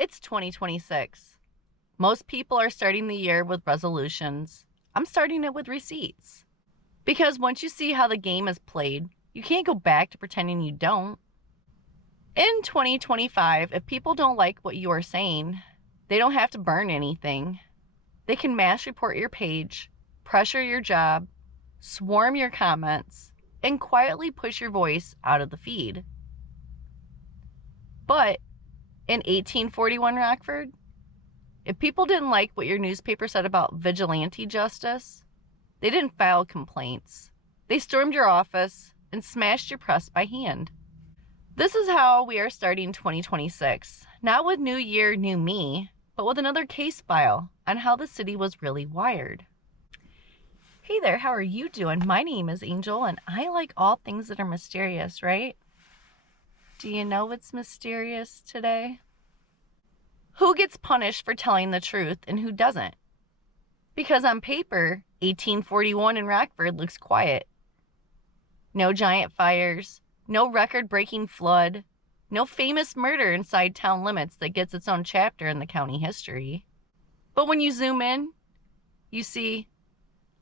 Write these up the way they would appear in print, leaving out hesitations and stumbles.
It's 2026. Most people are starting the year with resolutions. I'm starting it with receipts. Because once you see how the game is played, you can't go back to pretending you don't. In 2025, if people don't like what you are saying, they don't have to burn anything. They can mass report your page, pressure your job, swarm your comments, and quietly push your voice out of the feed. But in 1841 Rockford, if people didn't like what your newspaper said about vigilante justice, they didn't file complaints. They stormed your office and smashed your press by hand. This is how we are starting 2026, not with New Year, New Me, but with another case file on how the city was really wired. Hey there, how are you doing? My name is Angel, and I like all things that are mysterious, right? Do you know what's mysterious today? Who gets punished for telling the truth and who doesn't? Because on paper, 1841 in Rockford looks quiet. No giant fires, no record-breaking flood, no famous murder inside town limits that gets its own chapter in the county history. But when you zoom in, you see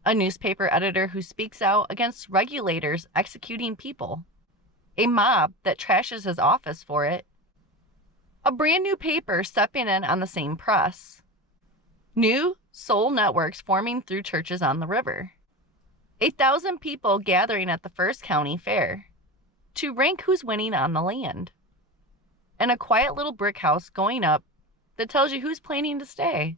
a newspaper editor who speaks out against regulators executing people, a mob that trashes his office for it, a brand new paper stepping in on the same press, new soul networks forming through churches on the river, 1,000 people gathering at the first county fair to rank who's winning on the land, and a quiet little brick house going up that tells you who's planning to stay.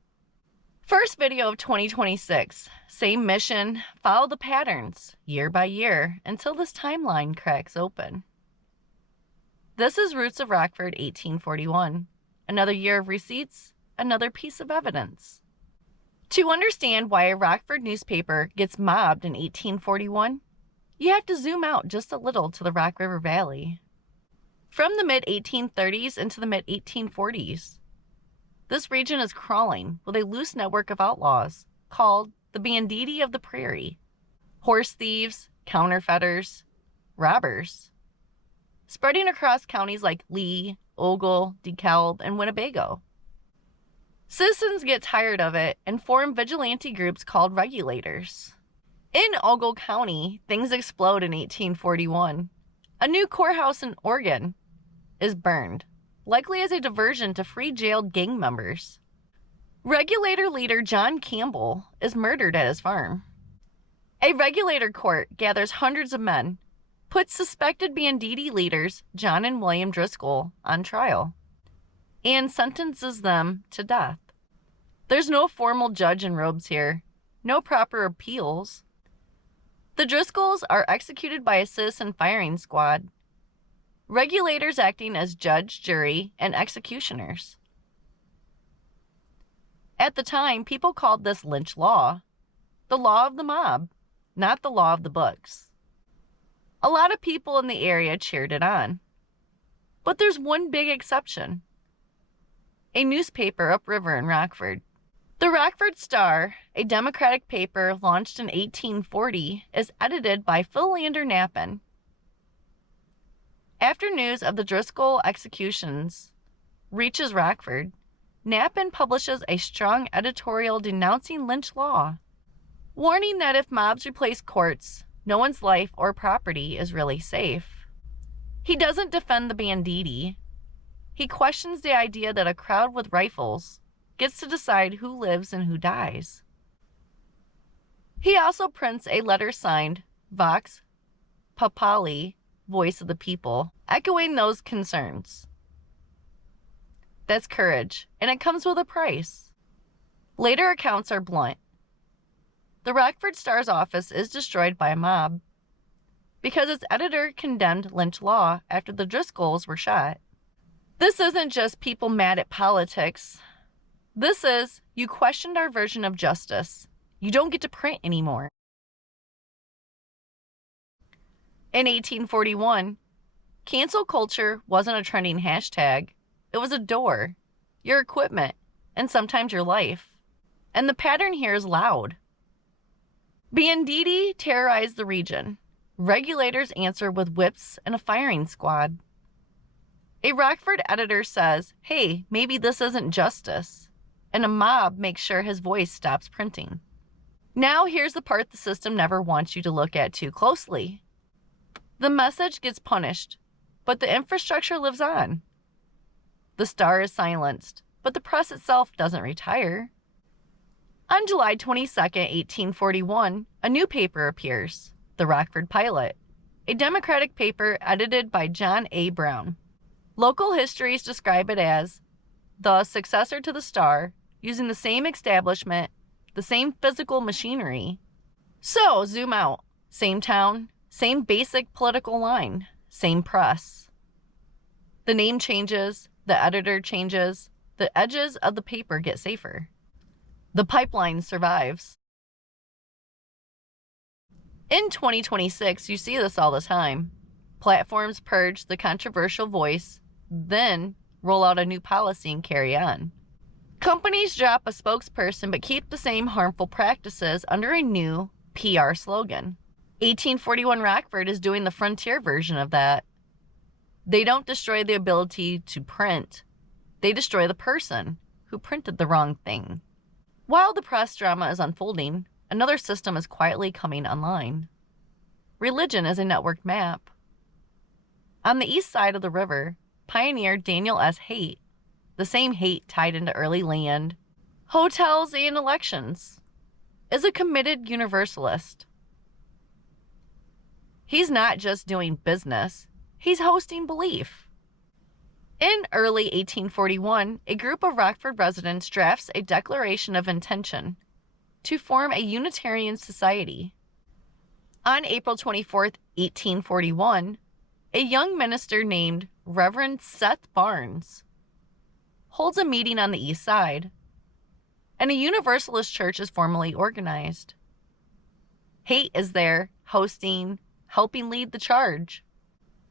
First video of 2026, same mission, follow the patterns, year by year, until this timeline cracks open. This is Roots of Rockford 1841, another year of receipts, another piece of evidence. To understand why a Rockford newspaper gets mobbed in 1841, you have to zoom out just a little to the Rock River Valley. From the mid-1830s into the mid-1840s, this region is crawling with a loose network of outlaws called the Banditti of the Prairie, horse thieves, counterfeiters, robbers, spreading across counties like Lee, Ogle, DeKalb, and Winnebago. Citizens get tired of it and form vigilante groups called Regulators. In Ogle County, things explode in 1841. A new courthouse in Oregon is burned, likely as a diversion to free jailed gang members. Regulator leader John Campbell is murdered at his farm. A regulator court gathers hundreds of men, puts suspected banditti leaders John and William Driscoll on trial, and sentences them to death. There's no formal judge in robes here, no proper appeals. The Driscolls are executed by a citizen firing squad, regulators acting as judge, jury, and executioners. At the time, people called this lynch law, the law of the mob, not the law of the books. A lot of people in the area cheered it on. But there's one big exception. A newspaper upriver in Rockford. The Rockford Star, a Democratic paper launched in 1840, is edited by Philander Knappen. After news of the Driscoll executions reaches Rockford, Knappen publishes a strong editorial denouncing lynch law, warning that if mobs replace courts, no one's life or property is really safe. He doesn't defend the banditti. He questions the idea that a crowd with rifles gets to decide who lives and who dies. He also prints a letter signed Vox Populi, Voice of the People, echoing those concerns. That's courage, and it comes with a price. Later accounts are blunt. The Rockford Star's office is destroyed by a mob because its editor condemned lynch law after the Driscolls were shot. This isn't just people mad at politics. This is, you questioned our version of justice. You don't get to print anymore. In 1841, cancel culture wasn't a trending hashtag. It was a door, your equipment, and sometimes your life. And the pattern here is loud. Banditti terrorized the region. Regulators answer with whips and a firing squad. A Rockford editor says, hey, maybe this isn't justice, and a mob makes sure his voice stops printing. Now here's the part the system never wants you to look at too closely. The message gets punished, but the infrastructure lives on. The Star is silenced, but the press itself doesn't retire. On July 22, 1841, a new paper appears, the Rockford Pilot, a Democratic paper edited by John A. Brown. Local histories describe it as the successor to the Star, using the same establishment, the same physical machinery. So, zoom out. Same town, same basic political line, same press. The name changes, the editor changes, the edges of the paper get safer. The pipeline survives. In 2026, you see this all the time. Platforms purge the controversial voice, then roll out a new policy and carry on. Companies drop a spokesperson but keep the same harmful practices under a new PR slogan. 1841 Rockford is doing the frontier version of that. They don't destroy the ability to print. They destroy the person who printed the wrong thing. While the press drama is unfolding, another system is quietly coming online. Religion is a networked map. On the east side of the river, pioneer Daniel S. Haight, the same Haight tied into early land, hotels, and elections, is a committed universalist. He's not just doing business, he's hosting belief. In early 1841, a group of Rockford residents drafts a declaration of intention to form a Unitarian society. On April 24, 1841, a young minister named Reverend Seth Barnes holds a meeting on the east side, and a Universalist church is formally organized. Haight is there, hosting, helping lead the charge,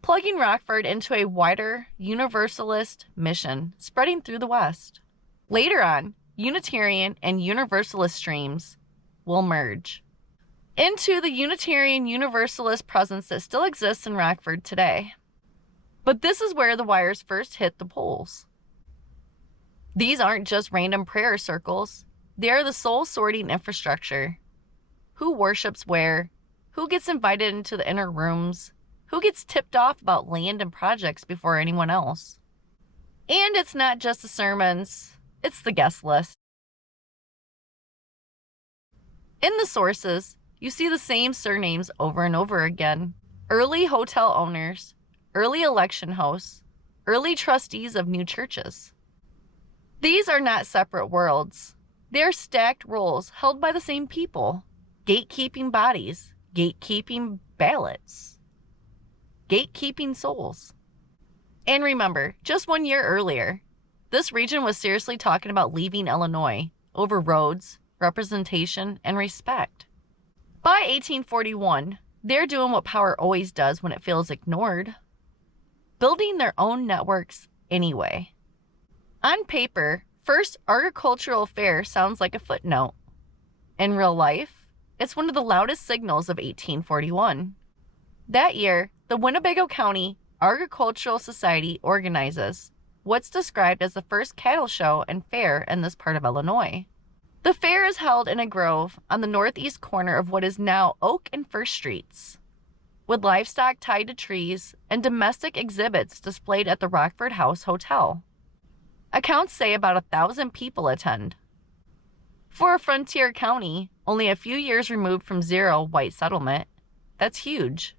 plugging Rockford into a wider Universalist mission spreading through the West. Later on, Unitarian and Universalist streams will merge into the Unitarian Universalist presence that still exists in Rockford today. But this is where the wires first hit the poles. These aren't just random prayer circles. They are the soul-sorting infrastructure. Who worships where? Who gets invited into the inner rooms? Who gets tipped off about land and projects before anyone else? And it's not just the sermons, it's the guest list. In the sources, you see the same surnames over and over again. Early hotel owners, early election hosts, early trustees of new churches. These are not separate worlds. They are stacked roles held by the same people. Gatekeeping bodies, gatekeeping ballots, gatekeeping souls. And remember, just 1 year earlier, this region was seriously talking about leaving Illinois over roads, representation, and respect. By 1841, they're doing what power always does when it feels ignored, building their own networks anyway. On paper, First Agricultural Fair sounds like a footnote. In real life, it's one of the loudest signals of 1841. That year, the Winnebago County Agricultural Society organizes what's described as the first cattle show and fair in this part of Illinois. The fair is held in a grove on the northeast corner of what is now Oak and First Streets, with livestock tied to trees and domestic exhibits displayed at the Rockford House Hotel. Accounts say about 1,000 people attend. For a frontier county, only a few years removed from zero white settlement, that's huge.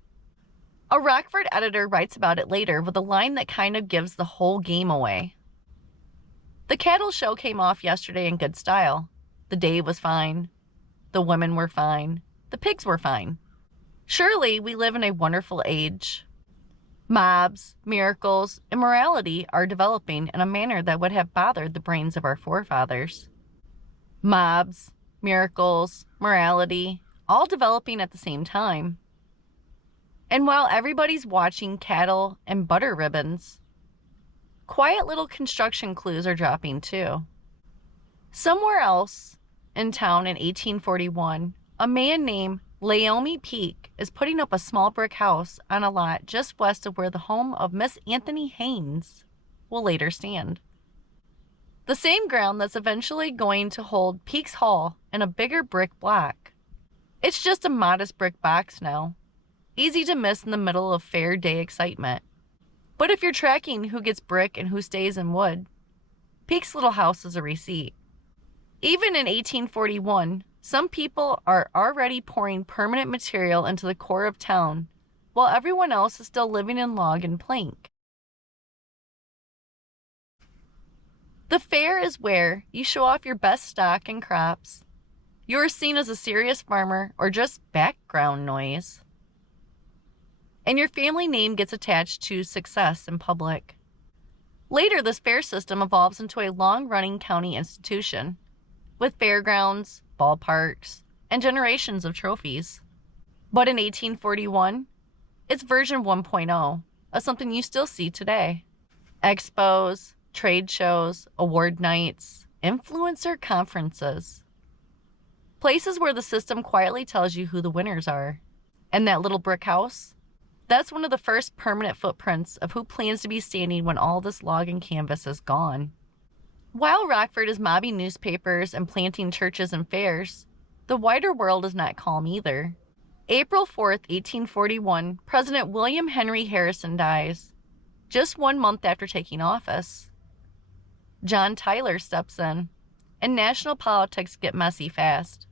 A Rockford editor writes about it later with a line that kind of gives the whole game away. The cattle show came off yesterday in good style. The day was fine. The women were fine. The pigs were fine. Surely we live in a wonderful age. Mobs, miracles, and morality are developing in a manner that would have bothered the brains of our forefathers. Mobs, miracles, morality, all developing at the same time. And while everybody's watching cattle and butter ribbons, quiet little construction clues are dropping too. Somewhere else in town in 1841, a man named Laomi Peak is putting up a small brick house on a lot just west of where the home of Miss Anthony Haynes will later stand. The same ground that's eventually going to hold Peaks Hall in a bigger brick block. It's just a modest brick box now, easy to miss in the middle of fair day excitement. But if you're tracking who gets brick and who stays in wood, Peaks' little house is a receipt. Even in 1841, some people are already pouring permanent material into the core of town, while everyone else is still living in log and plank. The fair is where you show off your best stock and crops. You are seen as a serious farmer or just background noise. And your family name gets attached to success in public. Later, this fair system evolves into a long-running county institution, with fairgrounds, ballparks, and generations of trophies. But in 1841, it's version 1.0 of something you still see today. Expos, trade shows, award nights, influencer conferences. Places where the system quietly tells you who the winners are. And that little brick house? That's one of the first permanent footprints of who plans to be standing when all this log and canvas is gone. While Rockford is mobbing newspapers and planting churches and fairs, the wider world is not calm either. April 4th, 1841, President William Henry Harrison dies, just 1 month after taking office. John Tyler steps in, and national politics get messy fast.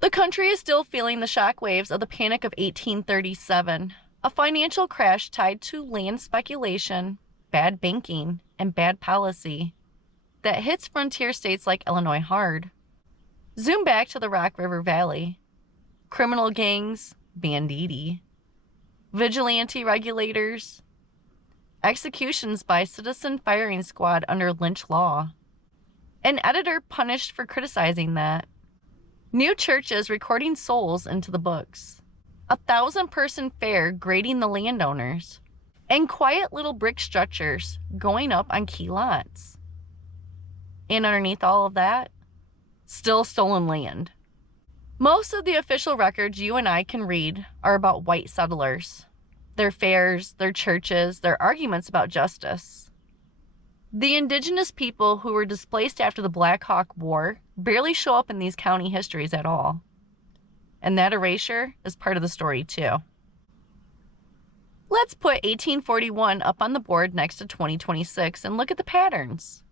The country is still feeling the shockwaves of the Panic of 1837, a financial crash tied to land speculation, bad banking, and bad policy that hits frontier states like Illinois hard. Zoom back to the Rock River Valley. Criminal gangs, Banditti. Vigilante regulators. Executions by citizen firing squad under lynch law. An editor punished for criticizing that. New churches recording souls into the books. 1,000-person fair grading the landowners. And quiet little brick structures going up on key lots. And underneath all of that, still stolen land. Most of the official records you and I can read are about white settlers, their fairs, their churches, their arguments about justice. The indigenous people who were displaced after the Black Hawk War barely show up in these county histories at all. And that erasure is part of the story too. Let's put 1841 up on the board next to 2026 and look at the patterns.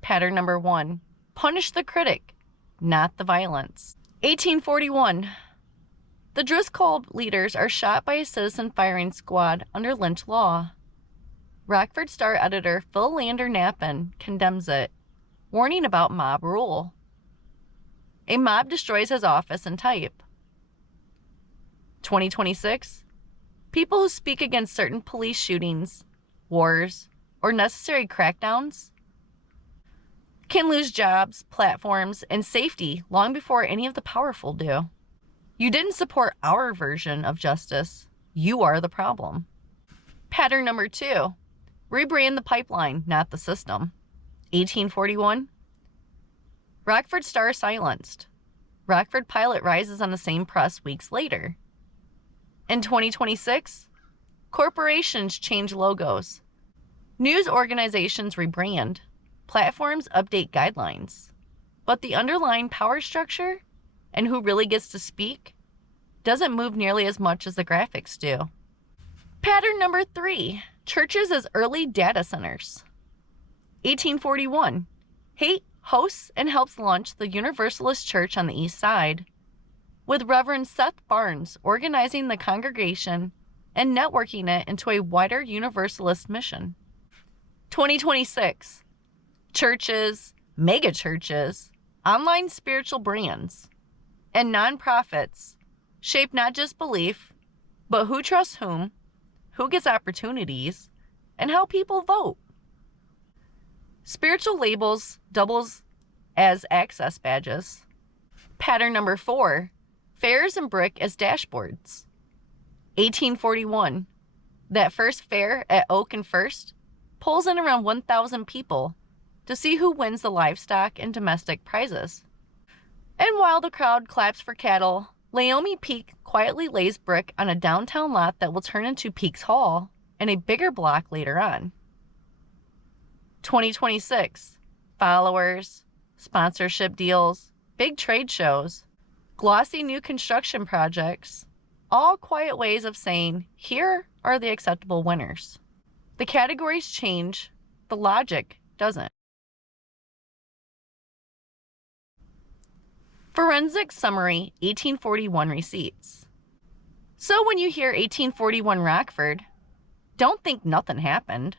Pattern number 1, punish the critic, not the violence. 1841, the Driscoll leaders are shot by a citizen firing squad under lynch law. Rockford Star editor Philander Knappen condemns it, warning about mob rule. A mob destroys his office and type. 2026, people who speak against certain police shootings, wars, or necessary crackdowns can lose jobs, platforms, and safety long before any of the powerful do. You didn't support our version of justice. You are the problem. Pattern number 2, rebrand the pipeline, not the system. 1841, Rockford Star silenced. Rockford Pilot rises on the same press weeks later. In 2026, corporations change logos. News organizations rebrand. Platforms update guidelines. But the underlying power structure and who really gets to speak doesn't move nearly as much as the graphics do. Pattern number 3, churches as early data centers. 1841, Haight hosts and helps launch the Universalist Church on the east side, with Reverend Seth Barnes organizing the congregation and networking it into a wider Universalist mission. 2026, churches, mega churches, online spiritual brands, and nonprofits shape not just belief, but who trusts whom, who gets opportunities, and how people vote. Spiritual labels doubles as access badges. Pattern number 4, fairs and brick as dashboards. 1841, that first fair at Oak and First pulls in around 1,000 people to see who wins the livestock and domestic prizes. And while the crowd claps for cattle, Laomi Peak quietly lays brick on a downtown lot that will turn into Peaks Hall and a bigger block later on. 2026. Followers, sponsorship deals, big trade shows, glossy new construction projects, all quiet ways of saying, here are the acceptable winners. The categories change, the logic doesn't. Forensic Summary 1841 Receipts. So when you hear 1841 Rockford, don't think nothing happened.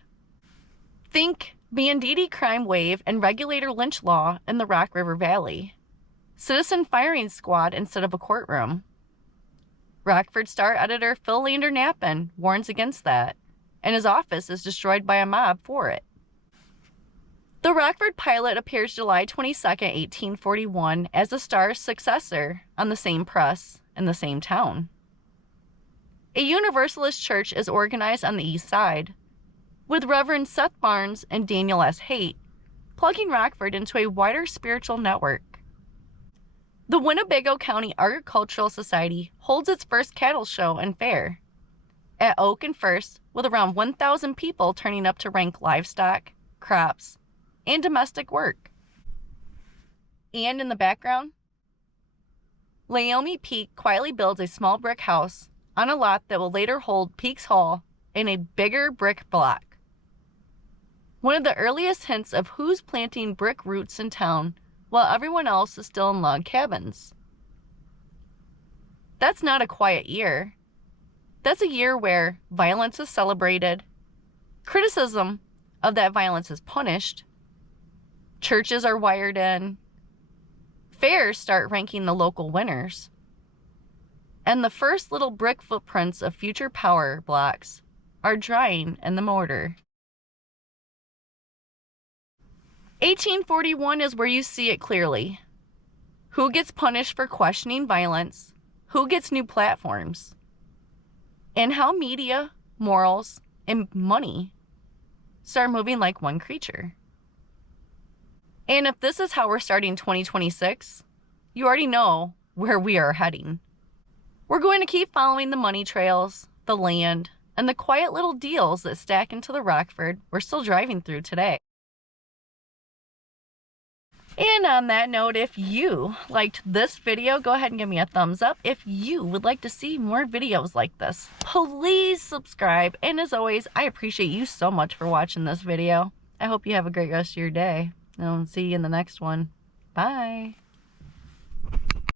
Think Banditti crime wave and regulator lynch law in the Rock River Valley. Citizen firing squad instead of a courtroom. Rockford Star editor Philander Knappen warns against that, and his office is destroyed by a mob for it. The Rockford Pilot appears July 22, 1841 as the Star's successor on the same press in the same town. A Universalist church is organized on the east side, with Reverend Seth Barnes and Daniel S. Haight plugging Rockford into a wider spiritual network. The Winnebago County Agricultural Society holds its first cattle show and fair at Oak and First, with around 1,000 people turning up to rank livestock, crops, and domestic work. And in the background, Laomi Peak quietly builds a small brick house on a lot that will later hold Peaks Hall in a bigger brick block. One of the earliest hints of who's planting brick roots in town while everyone else is still in log cabins. That's not a quiet year. That's a year where violence is celebrated, criticism of that violence is punished, churches are wired in, fairs start ranking the local winners, and the first little brick footprints of future power blocks are drying in the mortar. 1841 is where you see it clearly. Who gets punished for questioning violence? Who gets new platforms? And how media, morals, and money start moving like one creature. And if this is how we're starting 2026, you already know where we are heading. We're going to keep following the money trails, the land, and the quiet little deals that stack into the Rockford we're still driving through today. And on that note, if you liked this video, go ahead and give me a thumbs up. If you would like to see more videos like this, please subscribe. And as always, I appreciate you so much for watching this video. I hope you have a great rest of your day. And I'll see you in the next one. Bye.